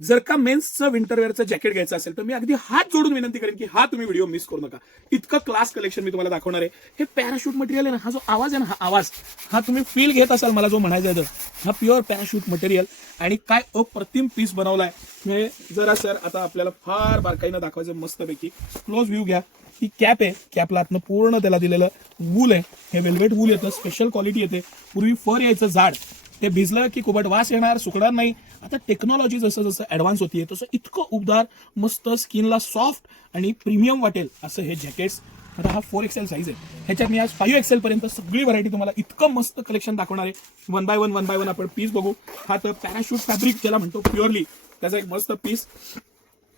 जर का मेन्सचं विंटरवेअरचं जॅकेट घ्यायचं असेल तर मी अगदी हात जोडून विनंती करेन की हा तुम्ही व्हिडिओ मिस करू नका. इतकं क्लास कलेक्शन मी तुम्हाला दाखवणार आहे. हे पॅराशूट मटेरियल आहे ना, हा जो आवाज आहे ना, हा आवाज हा तुम्ही फील घेत असाल मला जो म्हणायचा आहे हा प्युअर पॅराशूट मटेरियल. आणि काय अप्रतिम पीस बनवलाय. म्हणजे जरा सर आता आपल्याला फार बारकाईनं दाखवायचं मस्तपैकी. क्लोज व्ह्यू घ्या. ही कॅप आहे, कॅपला आतनं पूर्ण त्याला दिलेलं वूल आहे. हे वेल्वेट वूल येतं, स्पेशल क्वालिटी येते. पूर्वी फर यायचं जाड, ते भिजलं की कुबट वास येणार, सुकणार नाही. आता टेक्नॉलॉजी जसं जसं ऍडव्हान्स होतीये तसं इतकं उबदार, मस्त, स्किनला सॉफ्ट आणि प्रीमियम वाटेल असं हे जॅकेट्स. आता हा 4XL साईज आहे. ह्याच्यात मी आज 5XL पर्यंत सगळी व्हरायटी तुम्हाला इतकं मस्त कलेक्शन दाखवणार आहे. वन बाय वन आपण पीस बघू. हा तर पॅराशूट फॅब्रिक ज्याला म्हणतो प्युअरली, त्याचा एक मस्त पीस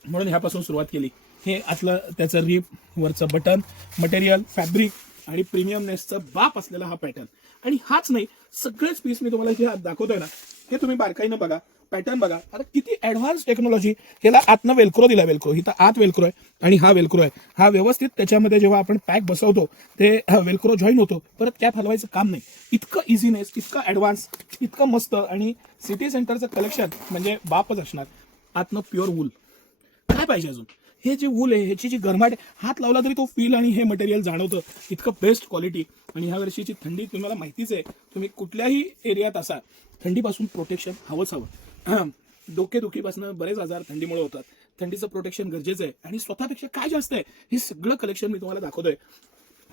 म्हणून ह्यापासून सुरुवात केली. हे आतलं त्याचं रिप, वरचं बटन, मटेरियल, फॅब्रिक आणि प्रीमियमनेसचं बाप असलेला हा पॅटर्न. आणि हाच नाही, सगळेच पीस मी तुम्हाला जे दाखवतोय ना, हे तुम्ही बारकाईनं बघा, पॅटर्न बघा. आता किती ऍडव्हान्स टेक्नॉलॉजी. ह्याला आतनं वेल्क्रो दिला, वेल्क्रो इथं आत वेल्क्रो आहे आणि हा वेल्क्रो आहे. हा व्यवस्थित त्याच्यामध्ये जेव्हा आपण पॅक बसवतो ते वेल्क्रो जॉईन होतो, परत कॅप हलवायचं काम नाही. इतकं इझीनेस, इतकं ऍडव्हान्स, इतकं मस्त. आणि सिटी सेंटरचं कलेक्शन म्हणजे बापच असणार. आतनं प्युअर वूल, काय पाहिजे अजून. हे जे वूल आहे, ह्याची जी गरमाट, हात लावला तरी तो फील आणि हे मटेरियल जाणवतं. इतकं बेस्ट क्वालिटी. आणि ह्या वर्षीची थंडी तुम्हाला माहितीच आहे, तुम्ही कुठल्याही एरियात असाल, थंडीपासून प्रोटेक्शन हवंच हवं. डोकेदुखीपासून बरेच आजार थंडीमुळे होतात. थंडीचं प्रोटेक्शन गरजेचं आहे. आणि स्वतःपेक्षा काय जास्त आहे, हे सगळं कलेक्शन मी तुम्हाला दाखवतोय.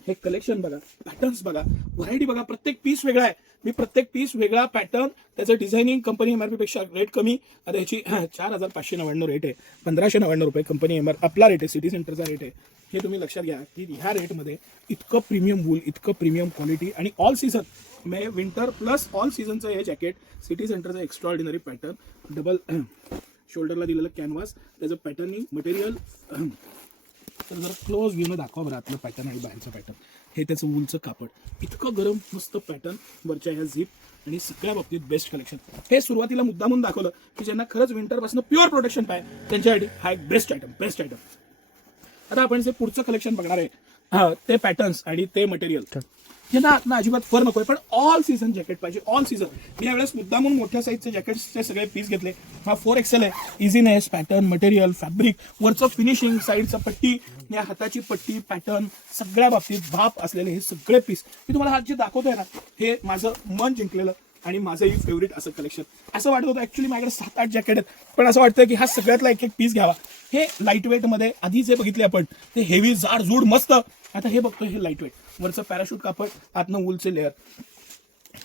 हे कलेक्शन बघा, पॅटर्न्स बघा, व्हरायटी बघा. प्रत्येक पीस वेगळा आहे. मी प्रत्येक पीस वेगळा पॅटर्न, त्याचं डिझायनिंग, कंपनी एमआरपी पेक्षा रेट कमी. आता ह्याची 4,599 रेट आहे, 1,599 रुपये कंपनी आपला रेट आहे, सिटी सेंटरचा रेट आहे. हे तुम्ही लक्षात घ्या की ह्या रेटमध्ये इतकं प्रीमियम वूल, इतकं प्रीमियम क्वालिटी आणि ऑल सीझन, म्हणजे विंटर प्लस ऑल सीझनचं हे जॅकेट. सिटी सेंटरचं एक्स्ट्राऑर्डिनरी पॅटर्न, डबल शोल्डरला दिलेलं कॅनव्हास, त्याचं पॅटर्निंग, मटेरियल. तर जरा क्लोज व्ह्यूनं दाखवा बरं आतलं पॅटर्न आणि बाहेरचं पॅटर्न. हे त्याचं वूलचं कापड, इतकं गरम मस्त पॅटर्न, वरच्या ह्या झिप आणि सगळ्या बाबतीत बेस्ट कलेक्शन. हे सुरुवातीला मुद्दामून दाखवलं की ज्यांना खरंच विंटरपासून प्युअर प्रोटेक्शन पाहिजे त्यांच्यासाठी हा एक बेस्ट आयटम. आता आपण जे पुढचं कलेक्शन बघणार आहे ते पॅटर्न्स आणि ते मटेरियल. यांना आतनं अजिबात फर नकोय, पण ऑल सीझन जॅकेट पाहिजे, ऑल सीझन. मी यावेळेस मुद्दामून मोठ्या साईजचे जॅकेट्सचे सगळे पीस घेतले. हा 4XL आहे. इझीनेस, पॅटर्न, मटेरियल, फॅब्रिक, वरचं फिनिशिंग, साईडचं पट्टी, या हाताची पट्टी, पॅटर्न, सगळ्या बाबतीत भाप असलेले हे सगळे पीस मी तुम्हाला आज जे दाखवतोय ना, हे माझं मन जिंकलेलं आणि माझंही फेवरेट असं कलेक्शन. असं वाटत होतं ऍक्च्युली माझ्याकडे 7-8 जॅकेट आहेत, पण असं वाटतं की हा सगळ्यातला एक पीस घ्यावा. हे लाईट वेटमध्ये आधी जे बघितले आपण ते हेवी, जाड, जूड, मस्त. आता हे बघतोय हे लाईट वेट, वरचं पॅराशूट कापड, आतनं वूलचे लेअर.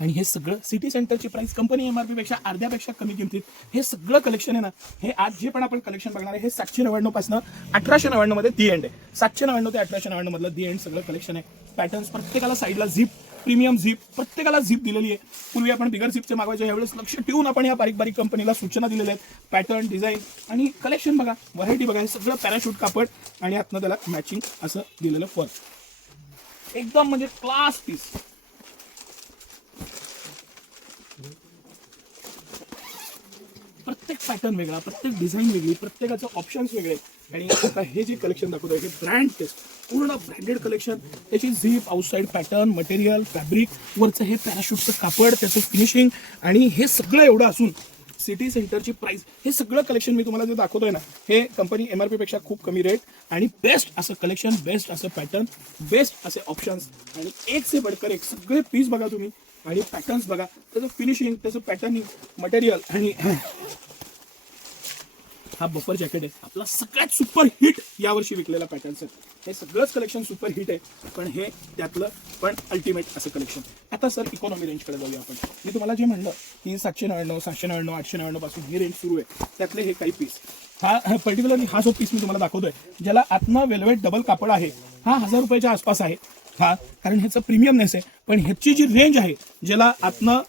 आणि हे सगळं सिटी सेंटरची प्राइस कंपनी एमआरपी पेक्षा अर्ध्यापेक्षा कमी किमतीत हे सगळं कलेक्शन आहे ना. हे आज जे पण आपण कलेक्शन बघणार आहे हे 799 पासून 1899 मध्ये दी एंड आहे. 799 ते 1899 मधलं दी एंड सगळं कलेक्शन आहे. पॅटर्न्स प्रत्येकाला साईडला झिप, प्रीमियम झिप, प्रत्येकाला झिप दिलेली आहे. पूर्वी आपण बिगर झिपचे मागवायचे, यावेळेस लक्ष ठेवून आपण या बारीक बारीक कंपनीला सूचना दिलेल्या आहेत. पॅटर्न, डिझाईन आणि कलेक्शन बघा, व्हरायटी बघा. हे सगळं पॅराशूट कापड आणि आतनं त्याला मॅचिंग असं दिलेलं फर. एकदम म्हणजे क्लास पीस. प्रत्येक पॅटर्न वेगळा, प्रत्येक डिझाईन वेगळी, प्रत्येकाचं ऑप्शन्स वेगळे. आणि आता हे जे कलेक्शन दाखवतोय हे ब्रँड टेस्ट, पूर्ण ब्रँडेड कलेक्शन. त्याची zip, outside pattern, material, fabric, वरचं हे पॅराशूटचं कापड, त्याचं फिनिशिंग आणि हे सगळं एवढं असून सिटी सेंटरची प्राइस. हे सगळं कलेक्शन मी तुम्हाला जे दाखवतोय ना, हे कंपनी एमआरपी पेक्षा खूप कमी रेट आणि बेस्ट असं कलेक्शन, बेस्ट असं पॅटर्न, बेस्ट असे ऑप्शन्स आणि एक से बडकर एक. सगळे पीस बघा तुम्ही आणि पॅटर्न्स बघा, त्याचं फिनिशिंग, त्याचं पॅटर्निंग, मटेरियल. आणि हा बफर जॅकेट आहे, आपला सगळ्यात सुपर हिट यावर्षी विकलेला पॅटर्न्स आहे. हे सगळंच कलेक्शन सुपर हिट आहे, पण हे त्यातलं पण अल्टिमेट असं कलेक्शन. आता सर इकॉनॉमी रेंजकडे जाऊया आपण. मी तुम्हाला जे म्हणलं की 799, 799, 899 पासून ही रेंज सुरू आहे. त्यातले हे काही पीस, हा पर्टिक्युलरली हा जो पीस मी तुम्हाला दाखवतोय ज्याला आतनं वेल्वेट डबल कापड आहे, हा 1000 रुपयाच्या आसपास आहे. हा कारण ह्याचं प्रीमियमनेस आहे. पण ह्याची जी रेंज आहे, ज्याला आतनं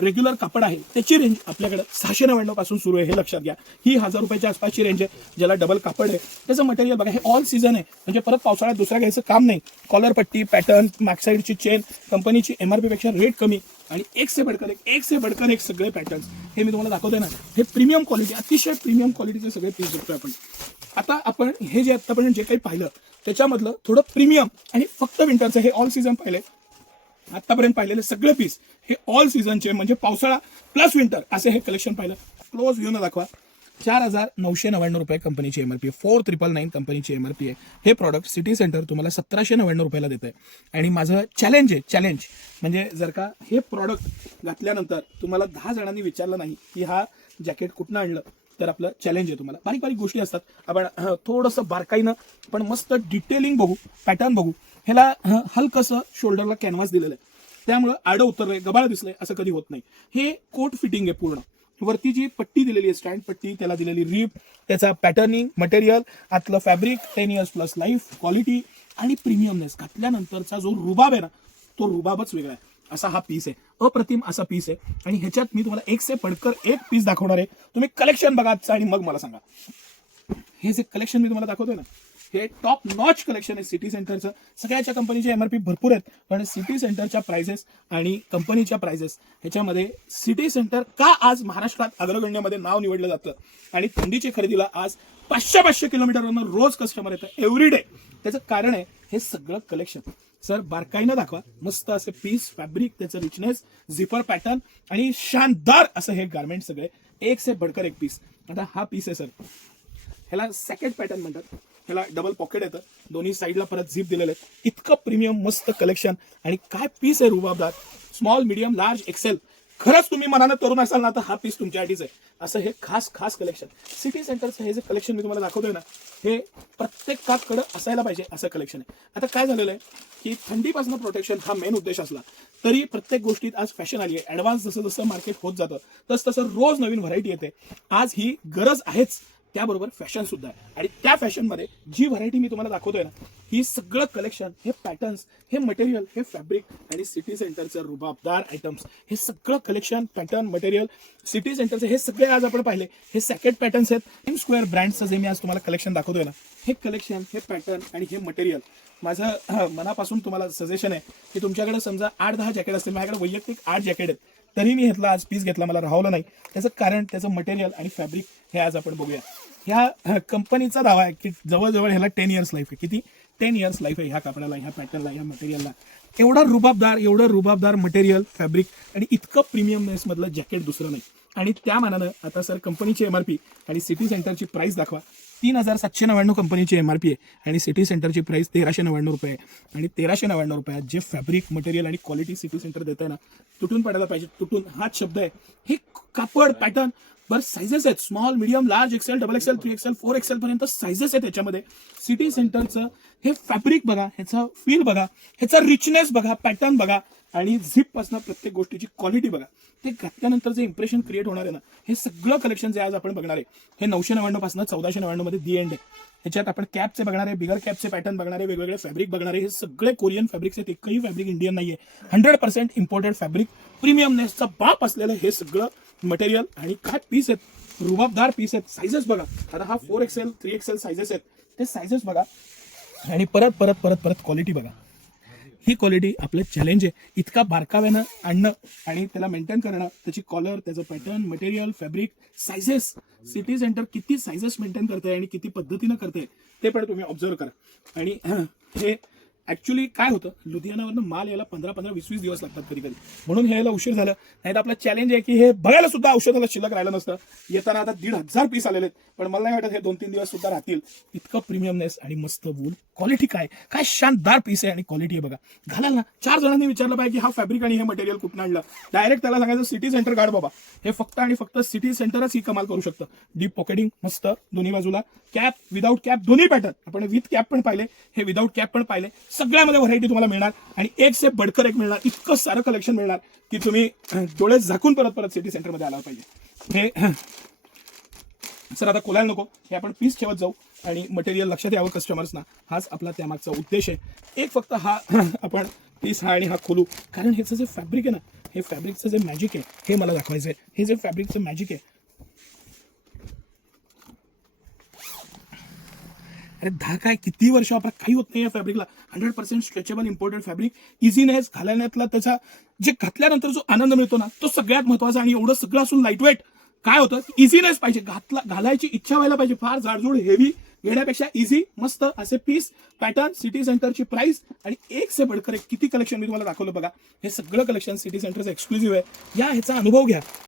रेग्युलर कापड आहे, त्याची रेंज आपल्याकडे 699 पासून सुरू आहे. हे लक्षात घ्या. ही 1000 रुपयाच्या आसपासची रेंज आहे. ज्याला डबल कापड आहे, त्याचं मटेरियल बघा. हे ऑल सीझन आहे, म्हणजे परत पावसाळ्यात दुसरा घ्यायचं काम नाही. कॉलर पट्टी, पॅटर्न, मॅकसाईडची चेन, कंपनीची एमआरपी पेक्षा रेट कमी आणि एक से बडकर एक सगळे पॅटर्न्स हे मी तुम्हाला दाखवतोय ना. हे प्रीमियम क्वालिटी, अतिशय प्रीमियम क्वालिटीचे सगळे पीस बघतोय आपण. आता आपण हे जे आतापर्यंत जे काही पाहिलं त्याच्यामधलं थोडं प्रीमियम आणि फक्त विंटरचं हे ऑल सीझन पाहिलंय. आतापर्यंत पाहिलेले सगळे पीस हे ऑल सीझनचे, म्हणजे पावसाळा प्लस विंटर असे हे कलेक्शन पाहिलं. क्लोज व्ह्यू न दाखवा. 4,999 कंपनीची एमआरपी आहे, 4,999 कंपनीची एमआरपी आहे. हे प्रॉडक्ट सिटी सेंटर तुम्हाला 1,799 रुपयाला देत आहे. आणि माझं चॅलेंज म्हणजे जर का हे प्रॉडक्ट घातल्यानंतर तुम्हाला 10 जणांनी विचारलं नाही की हा जॅकेट कुठनं आणलं, तर आपलं चॅलेंज आहे. तुम्हाला बारीक बारीक गोष्टी असतात, आपण थोडंसं बारकाईनं पण मस्त डिटेलिंग बघू, पॅटर्न बघू. ह्याला हलकंसं शोल्डरला कॅनव्हास दिलेलं आहे, त्यामुळं आडं उतरलंय, गबाळ दिसलंय असं कधी होत नाही. हे कोट फिटिंग आहे पूर्ण. वरती जी पट्टी दिलेली आहे, स्टँड पट्टी, त्याला दिलेली रिप, त्याचा पॅटर्निंग, मटेरियल, आतलं fabric, 10 years plus life, quality आणि प्रीमियमनेस. घातल्यानंतरचा जो रुबाब आहे ना, तो रुबाबच वेगळा आहे. असा हा पीस आहे, अप्रतिम असा पीस आहे. आणि ह्याच्यात मी तुम्हाला एक से पडकर एक पीस दाखवणार आहे. तुम्ही कलेक्शन बघा आजचं आणि मग मला सांगा. हे जे कलेक्शन मी तुम्हाला दाखवतोय ना, हे टॉप नॉच कलेक्शन आहे सिटी सेंटरचं. सगळ्याच्या कंपनीचे एमआरपी भरपूर आहेत, पण सिटी सेंटरच्या प्राइसेस आणि कंपनीच्या प्राइसेस ह्याच्यामध्ये सिटी सेंटर का आज महाराष्ट्रात अग्रगण्यमध्ये नाव निवडलं जातं. आणि थंडीच्या खरेदीला आज 500 किलोमीटरवरून रोज कस्टमर येतं एव्हरीडे. त्याचं कारण आहे हे सगळं कलेक्शन. सर बारकाईनं दाखवा, मस्त असे पीस, फॅब्रिक, त्याचं रिचनेस, झिपर पॅटर्न आणि शानदार असं हे गारमेंट सगळे एक से बडकर एक पीस. आता हा पीस आहे सर, ह्याला सॅकेट पॅटर्न म्हणतात. ह्याला डबल पॉकेट येतं, दोन्ही साईडला परत झिप दिलेलं आहे. इतकं प्रीमियम मस्त कलेक्शन आणि काय पीस आहे रुबाबदार. Small, medium, large, XL. खरंच तुम्ही मनानं तरुण असाल ना, तर हा पीस तुमच्यासाठीच आहे. असं हे खास कलेक्शन सिटी सेंटरचं हे जे कलेक्शन मी तुम्हाला दाखवतोय ना, हे प्रत्येकाकडं असायला पाहिजे असं कलेक्शन आहे. आता काय झालेलं आहे की थंडीपासून प्रोटेक्शन हा मेन उद्देश असला तरी प्रत्येक गोष्टीत आज फॅशन आली आहे. ऍडव्हान्स जसं जसं मार्केट होत जातं तसं रोज नवीन व्हरायटी येते. आज ही गरज आहेच, त्याबरोबर फॅशन सुद्धा आहे. आणि त्या फॅशनमध्ये जी व्हरायटी मी तुम्हाला दाखवतोय ना, ही सगळं कलेक्शन, हे पॅटर्न्स, हे मटेरियल, हे फॅब्रिक आणि सिटी सेंटरचं रुबाबदार आयटम्स, हे सगळं कलेक्शन, पॅटर्न, मटेरियल सिटी सेंटरचे हे सगळे आज आपण पाहिले. हे सॅकेट पॅटर्न्स आहेत. टीम स्क्वेअर ब्रँडचं जे मी आज तुम्हाला कलेक्शन दाखवतोय ना, हे कलेक्शन, हे पॅटर्न आणि हे मटेरियल, माझं मनापासून तुम्हाला सजेशन आहे की तुमच्याकडे समजा 8-10 जॅकेट असतील, माझ्याकडे वैयक्तिक 8 जॅकेट आहेत, तरी मी घेतला आज पीस घेतला, मला राहवलं नाही. त्याचं कारण त्याचं मटेरियल आणि फॅब्रिक हे आज आपण बघूया. ह्या कंपनीचा दावा आहे की जवळजवळ ह्याला 10 years लाईफ आहे. किती? 10 years लाईफ आहे ह्या कापडाला, ह्या पॅटर्नला, ह्या मटेरियलला. एवढं रुबाबदार मटेरियल, फॅब्रिक आणि इतकं प्रीमियमनेस मधलं जॅकेट दुसरं नाही. आणि त्या मानानं आता सर कंपनीची एमआरपी आणि सिटी सेंटरची प्राइस दाखवा. 3,799 कंपनीची एमआरपी आहे आणि सिटी सेंटरची प्राइस 1,399 रुपये आहे. आणि 1,399 रुपयात जे फॅब्रिक, मटेरियल आणि क्वालिटी सिटी सेंटर देत आहे ना, तुटून पडायला पाहिजे. तुटून हाच शब्द आहे. हे कापड, पॅटर्न, बरं सायझेस आहेत, small, medium, large, XL, double XL, 3XL, 4XL पर्यंत सायझेस आहेत त्याच्यामध्ये. सिटी सेंटरचं हे फॅब्रिक बघा, ह्याचा फील बघा, ह्याचा रिचनेस बघा, पॅटर्न बघा आणि झिप पासून प्रत्येक गोष्टीची क्वालिटी बघा. ते घातल्यानंतर जे इम्प्रेशन क्रिएट होणार आहे ना, हे सगळं कलेक्शन जे आज आपण बघणार आहे, हे 999 पासून 1499 मध्ये दी एंड आहे. ह्याच्यात आपण कॅपचे बघणार आहे, बिगर कॅपचे पॅटर्न बघणार आहे, वेगवेगळे फॅब्रिक बघणार आहे. हे सगळे कोरियन फॅब्रिक्स आहेत, एकही फॅब्रिक इंडियन नाहीये. 100% इम्पोर्टेड फॅब्रिक, प्रीमियमनेसचा बाप असलेलं हे सगळं मटेरियल. आणि काय पीस आहेत, रुबाबदार पीस आहेत. सायझेस बघा, आता हा 4XL, 3XL सायझेस आहेत, ते सायझेस बघा. आणि परत क्वालिटी बघा. ही क्वालिटी आपलं चॅलेंज आहे. इतका बारकाव्यानं आणणं आणि त्याला मेंटेन करणं, त्याची कॉलर, त्याचं pattern, material, fabric, sizes. City centre किती सायझेस मेंटेन करते आणि किती पद्धतीनं करते ते पण तुम्ही ऑब्झर्व करा. आणि हे ऍक्च्युली काय होतं, लुधियानावरनं माल यायला 15-15, 20-20 दिवस लागतात कधी कधी, म्हणून हे यायला उशीर झालं. नाही तर आपला चॅलेंज आहे की हे बघायला सुद्धा औषधाला शिल्लक राहिलं नसतं. येताना आता 1,500 पीस आलेले आहेत, पण मला नाही वाटत हे 2-3 दिवस सुद्धा राहतील. इतकं प्रीमियमनेस आणि मस्त वूल, क्वालिटी काय शानदार पीस आहे आणि क्वालिटी आहे बघा. घालाल ना, 4 जणांनी विचारलं पाहिजे की हा फॅब्रिक आणि हे मटेरियल कुठून आणलं. डायरेक्ट त्याला सांगायचं सिटी सेंटर गार्ड बाबा, हे फक्त आणि फक्त सिटी सेंटरच ही कमाल करू शकतं. डीप पॉकेटिंग मस्त दोन्ही बाजूला, कॅप, विदाऊट कॅप, दोन्ही पॅटर्न. आपण विथ कॅप पण पाहिले, हे विदाऊट कॅप पण पाहिले. सगळ्यामध्ये व्हरायटी तुम्हाला मिळणार आणि एक से बडकर एक मिळणार. इतकं सारं कलेक्शन मिळणार की तुम्ही डोळे झाकून परत सिटी सेंटरमध्ये आला पाहिजे. हे सर आता कोलायला नको, हे आपण पीस ठेवत जाऊ आणि मटेरियल लक्षात यावं कस्टमर्सना, हाच आपला त्यामागचा उद्देश आहे. एक फक्त हा आपण पीस हा आणि हा खोलू, कारण ह्याचं जे फॅब्रिक आहे ना, हे फॅब्रिकचं जे मॅजिक आहे हे मला दाखवायचं आहे. हे जे फॅब्रिकचं मॅजिक आहे, अरे काय किती वर्ष वापरा, काही होत नाही या फॅब्रिकला. 100% स्ट्रेचेबल इम्पोर्टेड फॅब्रिक. इझीनेस, घालण्यातला त्याचा जे घातल्यानंतर जो आनंद मिळतो ना, तो सगळ्यात महत्वाचा. आणि एवढं सगळं असून लाईटवेट काय होतं, इझीनेस पाहिजे, घालायची इच्छा व्हायला पाहिजे. फार जाडजूड हेवी घेण्यापेक्षा इझी मस्त असे पीस, पॅटर्न, सिटी सेंटरची प्राइस आणि एक से बडकर एक किती कलेक्शन मी तुम्हाला दाखवलं बघा. हे सगळं कलेक्शन सिटी सेंटरचं एक्सक्लुझिव्ह आहे. ह्याचा अनुभव घ्या.